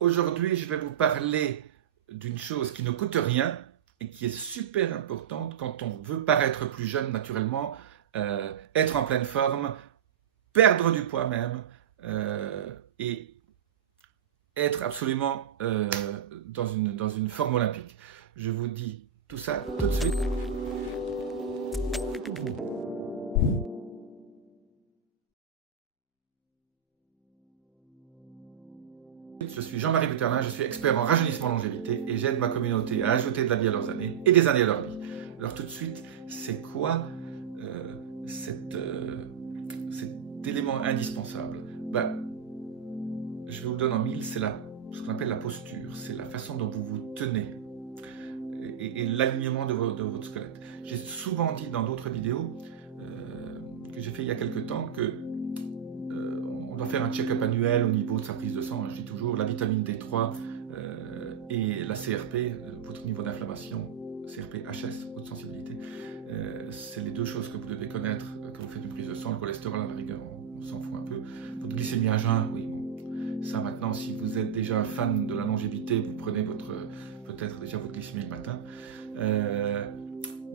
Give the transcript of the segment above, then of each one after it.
Aujourd'hui, je vais vous parler d'une chose qui ne coûte rien et qui est super importante quand on veut paraître plus jeune naturellement, être en pleine forme, perdre du poids même et être absolument dans une forme olympique. Je vous dis tout ça tout de suite. Je suis Jean-Marie Buterlin, je suis expert en rajeunissement longévité et j'aide ma communauté à ajouter de la vie à leurs années et des années à leur vie. Alors tout de suite, c'est quoi cet élément indispensable? Je vais vous le donner en mille, c'est ce qu'on appelle la posture, c'est la façon dont vous vous tenez et l'alignement de votre squelette. J'ai souvent dit dans d'autres vidéos que j'ai fait il y a quelque temps que on doit faire un check-up annuel au niveau de sa prise de sang. Je dis toujours la vitamine D3 et la CRP, votre niveau d'inflammation, CRP-HS, haute sensibilité. C'est les deux choses que vous devez connaître quand vous faites une prise de sang. Le cholestérol, à la rigueur, on s'en fout un peu. Votre glycémie à jeun, oui. Ça maintenant, si vous êtes déjà un fan de la longévité, vous prenez peut-être déjà votre glycémie le matin.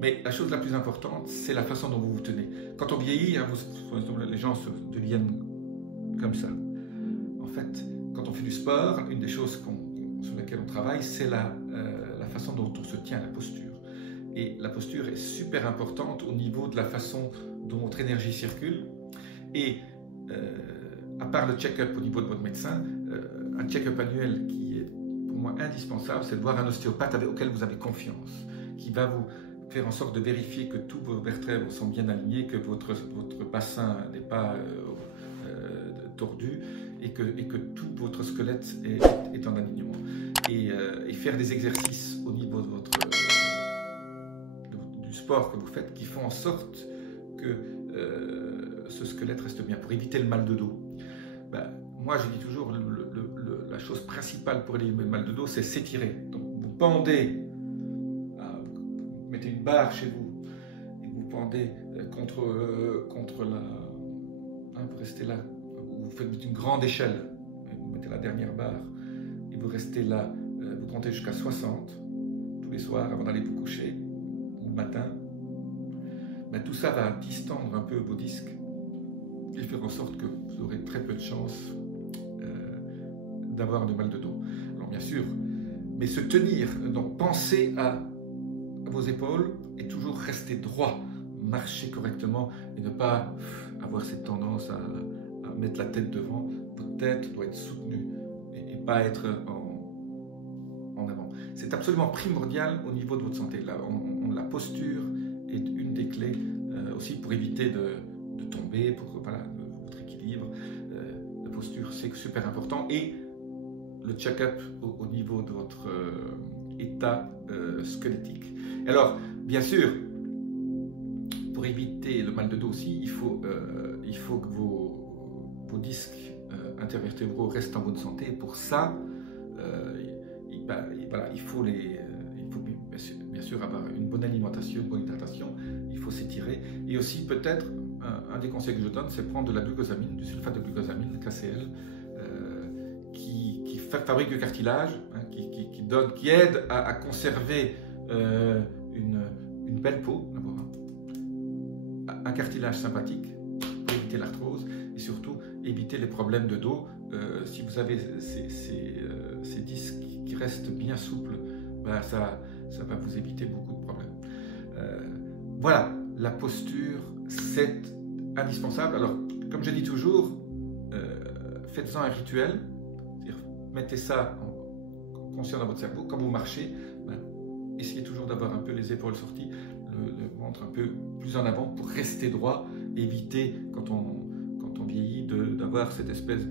Mais la chose la plus importante, c'est la façon dont vous vous tenez. Quand on vieillit, hein, les gens deviennent comme ça. En fait, quand on fait du sport, une des choses sur lesquelles on travaille, c'est la façon dont on se tient, la posture. Et la posture est super importante au niveau de la façon dont votre énergie circule. Et à part le check-up au niveau de votre médecin, un check-up annuel qui est pour moi indispensable, c'est de voir un ostéopathe auquel vous avez confiance, qui va vous faire en sorte de vérifier que tous vos vertèbres sont bien alignés, que votre bassin n'est pas tordu et que tout votre squelette est en alignement. Et faire des exercices au niveau de du sport que vous faites qui font en sorte que ce squelette reste bien, pour éviter le mal de dos. Moi, je dis toujours, la chose principale pour éviter le mal de dos, c'est s'étirer. Donc, vous pendez, vous mettez une barre chez vous, et vous pendez contre la... vous restez là, vous faites une grande échelle, vous mettez la dernière barre, et vous restez là, vous comptez jusqu'à 60, tous les soirs, avant d'aller vous coucher, ou le matin. Tout ça va distendre un peu vos disques, et faire en sorte que vous aurez très peu de chances d'avoir de mal de dos. Alors bien sûr, mais se tenir, donc penser à vos épaules et toujours rester droit, marcher correctement et ne pas avoir cette tendance à mettre la tête devant. Votre tête doit être soutenue et pas être en avant. C'est absolument primordial au niveau de votre santé. La posture est une des clés aussi pour éviter de tomber, pour votre équilibre. La posture, c'est super important. Et le check-up au niveau de votre état squelettique. Alors, bien sûr, pour éviter le mal de dos aussi, il faut que vos disques intervertébraux restent en bonne santé. Et pour ça, il faut bien sûr avoir une bonne alimentation, une bonne hydratation. Il faut s'étirer. Et aussi, peut-être, un des conseils que je donne, c'est prendre de la glucosamine, du sulfate de glucosamine, KCl, qui fabrique du cartilage, hein, qui aide à conserver une belle peau, d'abord, un cartilage sympathique pour éviter l'arthrose et surtout éviter les problèmes de dos. Si vous avez ces disques qui restent bien souples, ça va vous éviter beaucoup de problèmes. Voilà, la posture, c'est indispensable. Alors, comme je dis toujours, faites-en un rituel. Mettez ça conscient dans votre cerveau. Quand vous marchez, essayez toujours d'avoir un peu les épaules sorties, le ventre un peu plus en avant pour rester droit, éviter quand on vieillit d'avoir cette espèce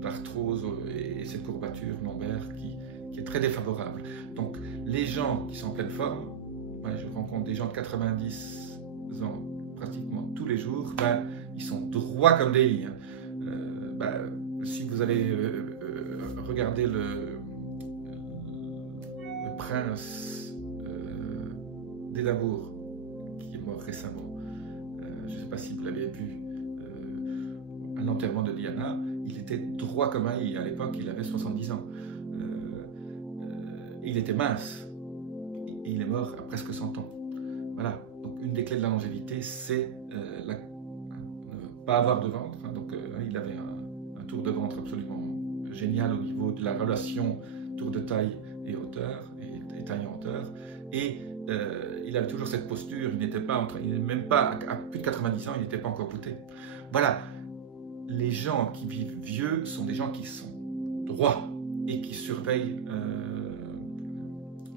d'arthrose et cette courbature lombaire qui est très défavorable. Donc les gens qui sont en pleine forme, je rencontre des gens de 90 ans pratiquement tous les jours, ils sont droits comme des lits. Si vous avez regardé le prince d'Édimbourg, qui est mort récemment, je ne sais pas si vous l'avez vu, à l'enterrement de Diana, il était droit comme un i. À l'époque, il avait 70 ans. Il était mince. Il est mort à presque 100 ans. Voilà. Donc, une des clés de la longévité, c'est ne pas avoir de ventre. Donc, il avait un tour de ventre absolument génial au niveau de la relation tour de taille et hauteur, et taille et hauteur. Et il avait toujours cette posture. Il n'était pas, même pas à plus de 90 ans, il n'était pas encore voûté. Voilà. Les gens qui vivent vieux sont des gens qui sont droits et qui surveillent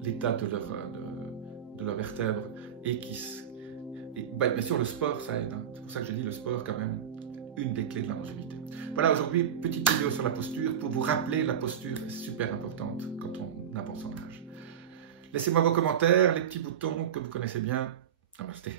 l'état de leurs vertèbres et bien sûr le sport ça aide, hein. C'est pour ça que je dis le sport quand même une des clés de la longévité. Voilà, aujourd'hui petite vidéo sur la posture pour vous rappeler la posture est super importante quand on avance en âge. Laissez-moi vos commentaires, les petits boutons que vous connaissez bien. Namasté.